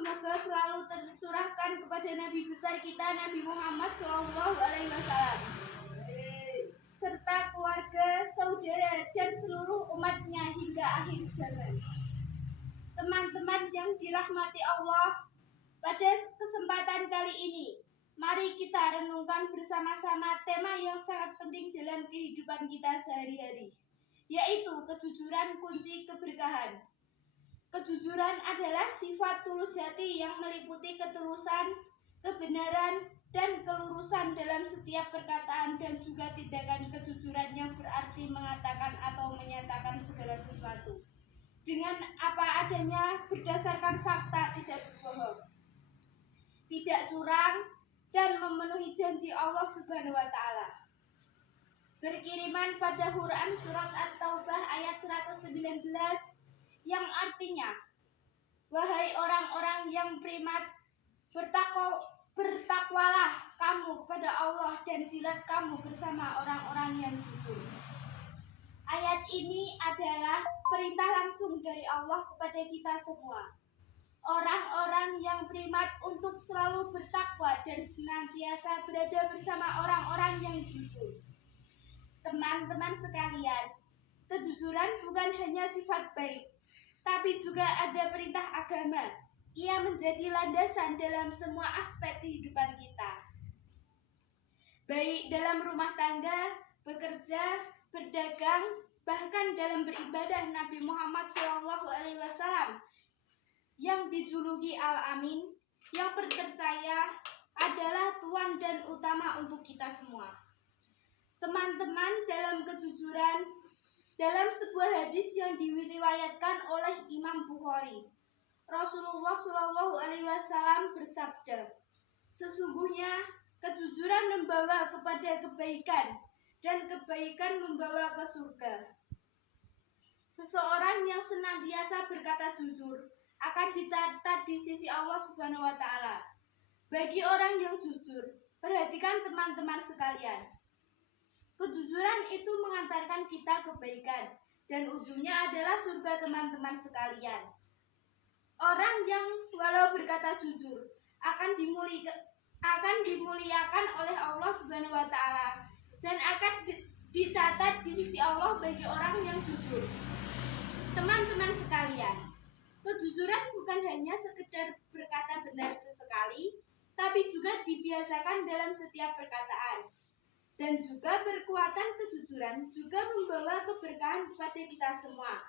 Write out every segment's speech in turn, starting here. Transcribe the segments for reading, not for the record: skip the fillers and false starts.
semoga selalu tercurahkan kepada Nabi besar kita Nabi Muhammad SAW serta keluarga, saudara, dan seluruh umatnya hingga akhir zaman. Teman-teman yang dirahmati Allah, pada kesempatan kali ini, mari kita renungkan bersama-sama tema yang sangat penting dalam kehidupan kita sehari-hari, yaitu kejujuran kunci keberkahan. Kejujuran adalah sifat tulus hati yang meliputi ketulusan, kebenaran, dan kelurusan dalam setiap perkataan dan juga tindakan. Kejujuran yang berarti mengatakan atau menyatakan segala sesuatu dengan apa adanya, berdasarkan fakta, tidak berbohong, tidak curang, dan memenuhi janji Allah Subhanahu wa Ta'ala. Berkiriman pada Quran surat At-Taubah ayat 119 yang artinya, wahai orang-orang yang beriman, bertakwalah kamu kepada Allah dan jilat kamu bersama orang-orang yang jujur. Ayat ini adalah perintah langsung dari Allah kepada kita semua, orang-orang yang beriman, untuk selalu bertakwa dan senantiasa berada bersama orang-orang yang jujur. Teman-teman sekalian, kejujuran bukan hanya sifat baik, tapi juga ada perintah agama. Ia menjadi landasan dalam semua aspek kehidupan kita, baik dalam rumah tangga, bekerja, berdagang, bahkan dalam beribadah. Nabi Muhammad SAW yang dijuluki Al-Amin, yang percaya adalah Tuhan dan utama untuk kita semua. Teman-teman, dalam kejujuran, dalam sebuah hadis yang diriwayatkan oleh Imam Bukhari, Rasulullah SAW bersabda, sesungguhnya kejujuran membawa kepada kebaikan, dan kebaikan membawa ke surga. Seseorang yang senantiasa berkata jujur akan dicatat di sisi Allah Subhanahu wa Ta'ala. Bagi orang yang jujur, perhatikan teman-teman sekalian, kejujuran itu mengantarkan kita kebaikan, dan ujungnya adalah surga. Teman-teman sekalian, orang yang walau berkata jujur akan dimuliakan oleh Allah Subhanahu wa Ta'ala, dan akan dicatat di sisi Allah bagi orang yang jujur. Teman-teman sekalian, kejujuran bukan hanya sekedar berkata benar sesekali, tapi juga dibiasakan dalam setiap perkataan. Dan juga berkekuatan kejujuran juga membawa keberkahan kepada kita semua.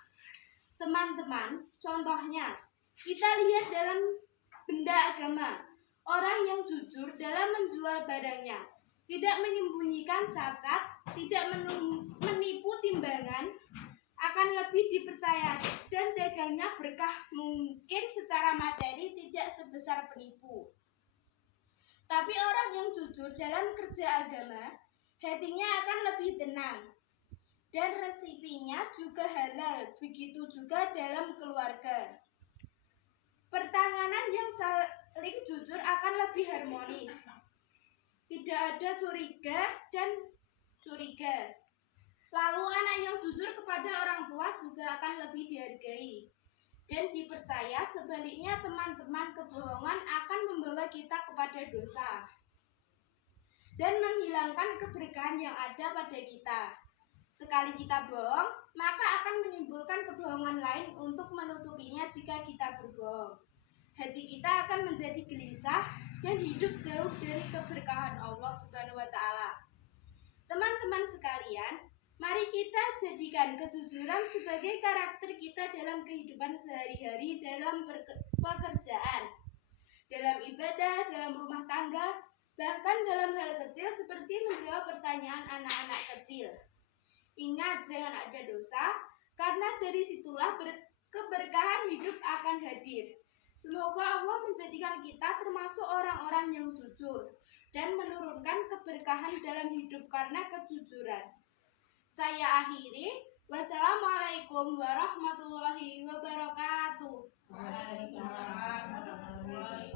Teman-teman, contohnya, kita lihat dalam benda agama, orang yang jujur dalam menjual barangnya, tidak menyembunyikan cacat, tidak menipu timbangan, akan lebih dipercaya, dan dagangnya berkah. Mungkin secara materi tidak sebesar penipu, tapi orang yang jujur dalam kerja agama, hatinya akan lebih tenang, dan rezekinya juga halal. Begitu juga dalam keluarga, pertemanan yang saling jujur akan lebih harmonis, tidak ada curiga dan curiga. Lalu anak yang jujur kepada orang tua juga akan lebih dihargai dan dipercaya. Sebaliknya, teman-teman, kebohongan akan membawa kita kepada dosa dan menghilangkan keberkahan yang ada pada kita. Sekali kita bohong, maka akan menimbulkan kebohongan lain untuk menutupinya. Jika kita berbohong, hati kita akan menjadi gelisah dan hidup jauh dari keberkahan Allah Subhanahu wa Ta'ala. Teman-teman sekalian, mari kita jadikan kejujuran sebagai karakter kita dalam kehidupan sehari-hari, dalam pekerjaan, dalam ibadah, dalam rumah tangga, bahkan dalam hal kecil seperti menjawab pertanyaan anak-anak kecil. Ingat, jangan ada dosa, karena dari situlah keberkahan hidup akan hadir. Semoga Allah menjadikan kita termasuk orang-orang yang jujur dan menurunkan keberkahan dalam hidup karena kejujuran. Saya akhiri. Wassalamualaikum warahmatullahi wabarakatuh. Waalaikumsalam warahmatullahi wabarakatuh.